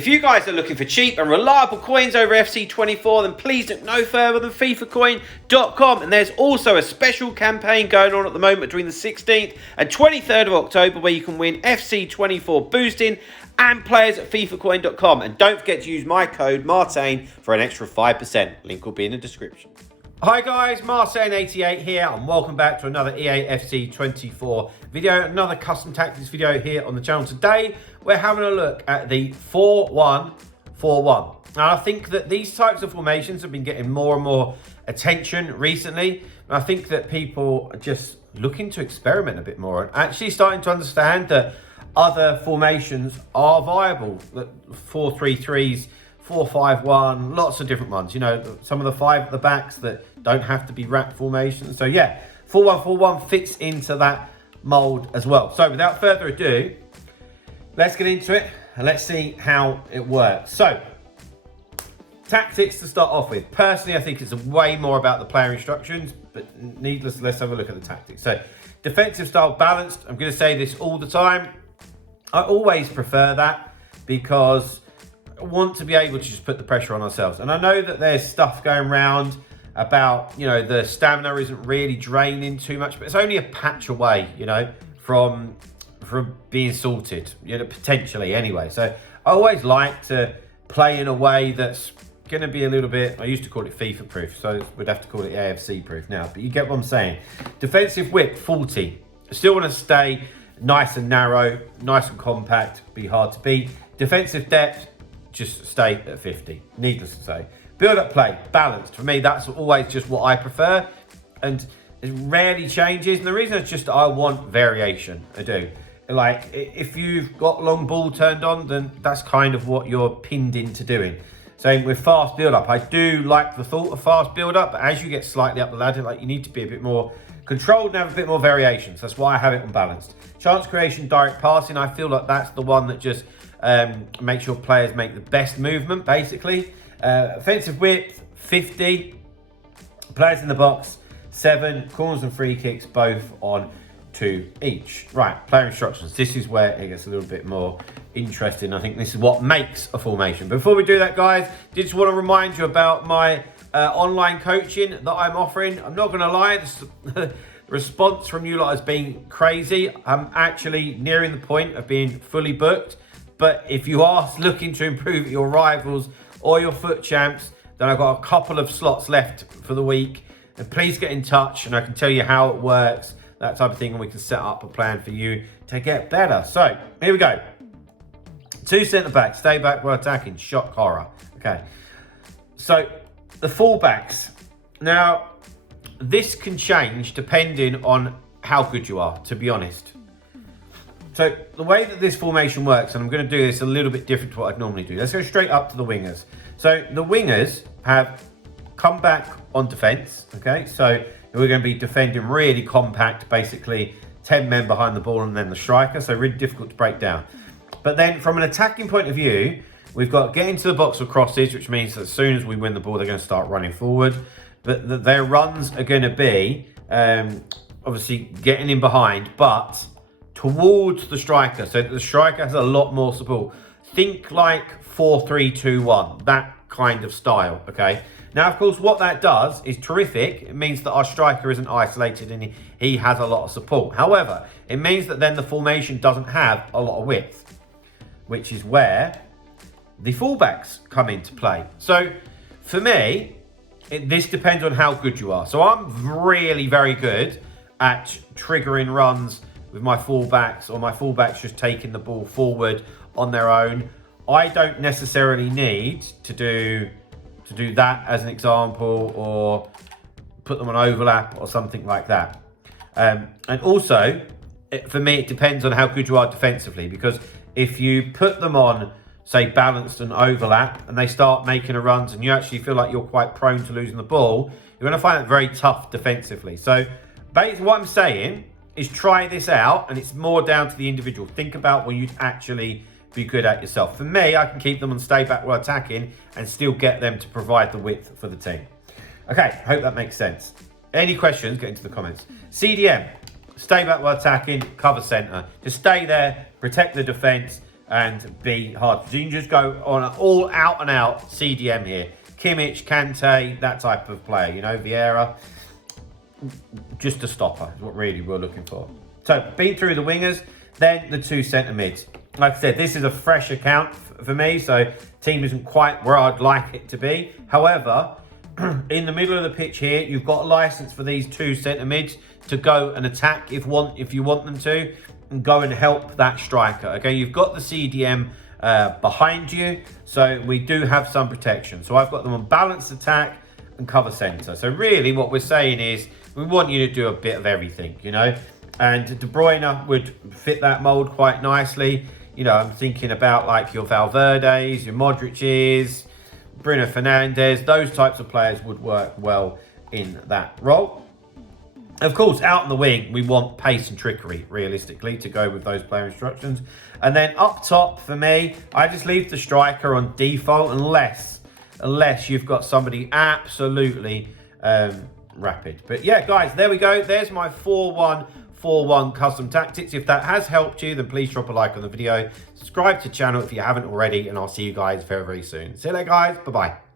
If you guys are looking for cheap and reliable coins over FC24, then please look no further than FIFAcoin.com. And there's also a special campaign going on at the moment between the 16th and 23rd of October where you can win FC24 boosting and players at FIFAcoin.com. And don't forget to use my code Martain for an extra 5%. Link will be in the description. Hi guys, Martain88 here and welcome back to another EAFC 24 video, another custom tactics video here on the channel. Today we're having a look at the 4-1-4-1. Now I think that these types of formations have been getting more and more attention recently, and I think that people are just looking to experiment a bit more and actually starting to understand that other formations are viable, that 4-3-3s, 4-5-1, lots of different ones. You know, some of the five at the backs that don't have to be wrap formations. So yeah, 4-1-4-1 fits into that mold as well. So without further ado, let's get into it and let's see how it works. So tactics to start off with. Personally, I think it's way more about the player instructions, but needless, let's have a look at the tactics. So defensive style balanced. I'm going to say this all the time. I always prefer that because want to be able to just put the pressure on ourselves. And I know that there's stuff going around about, you know, the stamina isn't really draining too much, but it's only a patch away, you know, from being sorted, you know, potentially anyway. So I always like to play in a way that's going to be a little bit, I used to call it FIFA proof, so we'd have to call it AFC proof now, but you get what I'm saying. Defensive width 40. Still want to stay nice and narrow, nice and compact, be hard to beat. Defensive depth, just stay at 50, needless to say. Build up play, balanced. For me, that's always just what I prefer, and it rarely changes. And the reason is just I want variation, I do. Like, if you've got long ball turned on, then that's kind of what you're pinned into doing. Same with fast build up. I do like the thought of fast build up, but as you get slightly up the ladder, like, you need to be a bit more controlled and have a bit more variation. So that's why I have it unbalanced. Chance creation, direct passing, I feel like that's the one that just make sure players make the best movement, basically. Offensive width 50, players in the box 7, corners and free kicks both on 2 each. Right, player instructions. This is where it gets a little bit more interesting. I think this is what makes a formation. Before we do that, guys, just want to remind you about my online coaching that I'm offering. I'm not going to lie, the response from you lot has been crazy. I'm actually nearing the point of being fully booked. But if you are looking to improve your rivals or your foot champs, then I've got a couple of slots left for the week. And please get in touch and I can tell you how it works, that type of thing, and we can set up a plan for you to get better. So here we go. 2 centre backs, stay back while attacking, shock horror. Okay. So the full backs. Now, this can change depending on how good you are, to be honest. So the way that this formation works, and I'm going to do this a little bit different to what I'd normally do. Let's go straight up to the wingers. So the wingers have come back on defence, okay? So we're going to be defending really compact, basically 10 men behind the ball and then the striker, so really difficult to break down. But then from an attacking point of view, we've got get into the box with crosses, which means that as soon as we win the ball, they're going to start running forward. But their runs are going to be, obviously, getting in behind, but towards the striker, so the striker has a lot more support. Think like 4-3-2-1, that kind of style, okay? Now, of course, what that does is terrific. It means that our striker isn't isolated and he has a lot of support. However, it means that then the formation doesn't have a lot of width, which is where the fullbacks come into play. So for me, this depends on how good you are. So I'm really very good at triggering runs with my fullbacks, or my fullbacks just taking the ball forward on their own. I don't necessarily need to do that as an example, or put them on overlap or something like that. And also, for me, it depends on how good you are defensively, because if you put them on, say, balanced and overlap, and they start making a runs and you actually feel like you're quite prone to losing the ball, you're going to find it very tough defensively. So basically what I'm saying is try this out, and it's more down to the individual. Think about what you'd actually be good at yourself. For me, I can keep them and stay back while attacking and still get them to provide the width for the team. Okay, hope that makes sense. Any questions, get into the comments. CDM, stay back while attacking, cover centre. Just stay there, protect the defence, and be hard. So you can just go on an all out and out CDM here. Kimmich, Kante, that type of player, you know, Vieira. Just a stopper is what really we're looking for. So beat through the wingers, then the 2 centre mids. Like I said, this is a fresh account for me, so team isn't quite where I'd like it to be. However, in the middle of the pitch here, you've got a license for these 2 centre mids to go and attack if you want them to, and go and help that striker. Okay, you've got the CDM behind you, so we do have some protection. So I've got them on balanced attack and cover centre. So really what we're saying is we want you to do a bit of everything, you know, and De Bruyne would fit that mould quite nicely. You know, I'm thinking about like your Valverdes, your Modric's, Bruno Fernandes, those types of players would work well in that role. Of course, out on the wing, we want pace and trickery, realistically, to go with those player instructions. And then up top, for me, I just leave the striker on default unless you've got somebody absolutely rapid. But yeah, guys, there we go. There's my 4-1-4-1 custom tactics. If that has helped you, then please drop a like on the video. Subscribe to the channel if you haven't already, and I'll see you guys very, very soon. See you later, guys. Bye-bye.